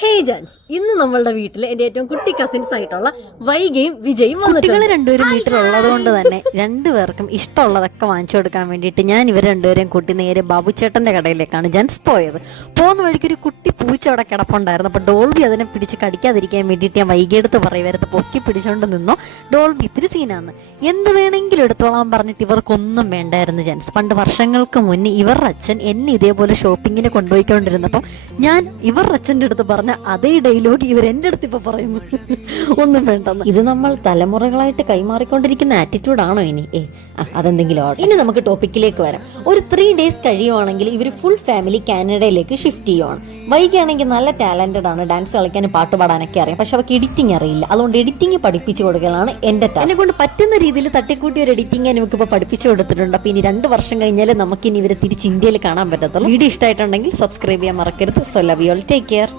Hey Jans, ഇന്ന് നമ്മളുടെ വീട്ടിൽ എന്റെ ഏറ്റവും കുട്ടി കസിൻസ് ആയിട്ടുള്ള വൈകയും വിജയും വന്നിട്ടുണ്ട്. കുട്ടികൾ രണ്ടുപേരും വീട്ടിലുള്ളത് കൊണ്ട് തന്നെ രണ്ടുപേർക്കും ഇഷ്ടമുള്ളതൊക്കെ വാങ്ങിച്ചു കൊടുക്കാൻ വേണ്ടിയിട്ട് ഞാൻ ഇവർ രണ്ടുപേരെയും കൂട്ടി നേരെ ബാബുച്ചേട്ടന്റെ കടയിലേക്കാണ് ജാൻസ് പോയത്. പോകുന്ന വഴിക്ക് ഒരു കുട്ടി പൂച്ച അവിടെ കിടപ്പുണ്ടായിരുന്നു. അപ്പോൾ ഡോൾബി അതിനെ പിടിച്ച് കടിക്കാതിരിക്കാൻ വേണ്ടിയിട്ട് ഞാൻ വൈകിയെടുത്ത് പറയുവരുത്ത് പൊക്കി പിടിച്ചുകൊണ്ട് നിന്നോ. ഡോൾബി ഇത്തിരി സീനാന്ന്, എന്ത് വേണമെങ്കിലും എടുത്തോളാൻ പറഞ്ഞിട്ട് ഇവർക്കൊന്നും വേണ്ടായിരുന്നു ജാൻസ്. പണ്ട് വർഷങ്ങൾക്ക് മുന്നേ ഇവരുടെ അച്ഛൻ എന്നെ ഇതേപോലെ ഷോപ്പിങ്ങിന് കൊണ്ടുപോയിക്കൊണ്ടിരുന്നപ്പം ഞാൻ ഇവരുടെ അച്ഛൻ്റെ അടുത്ത് പറഞ്ഞ അതേ ഡയലോഗ് ഇവർ എൻ്റെ അടുത്ത് ഇപ്പൊ പറയുന്നു, ഒന്നും വേണ്ടെന്ന്. ഇത് നമ്മൾ തലമുറകളായിട്ട് കൈമാറിക്കൊണ്ടിരിക്കുന്ന ആറ്റിറ്റ്യൂഡാണോ ഇനി? അതെന്തെങ്കിലും ആവട്ടെ. ഇനി നമുക്ക് ടോപ്പിക്കിലേക്ക് വരാം. ഒരു 3 days കഴിയുവാണെങ്കിൽ ഇവർ ഫുൾ ഫാമിലി കാനഡയിലേക്ക് ഷിഫ്റ്റ് ചെയ്യുവാണ്. വൈകിയാണെങ്കിൽ നല്ല ടാലന്റഡ് ആണ്, ഡാൻസ് കളിക്കാനും പാട്ട് പാടാനൊക്കെ അറിയാം. പക്ഷെ അവർക്ക് എഡിറ്റിംഗ് അറിയില്ല. അതുകൊണ്ട് എഡിറ്റിംഗ് പഠിപ്പിച്ചു കൊടുക്കലാണ് എൻ്റെ ടാസ്ക്. എന്നെ കൊണ്ട് പറ്റുന്ന രീതിയിൽ തട്ടിക്കൂട്ടി ഒരു എഡിറ്റിംഗ് നമുക്ക് ഇപ്പോൾ പഠിപ്പിച്ചു കൊടുത്തിട്ടുണ്ട്. അപ്പോൾ ഇനി 2 വർഷം കഴിഞ്ഞാൽ നമുക്ക് ഇനി ഇവരെ തിരിച്ച് ഇന്ത്യയിൽ കാണാൻ പറ്റത്തുള്ളൂ. വീഡിയോ ഇഷ്ടമായിട്ടുണ്ടെങ്കിൽ സബ്സ്ക്രൈബ് ചെയ്യാൻ മറക്കരുത്. So love you all, take care.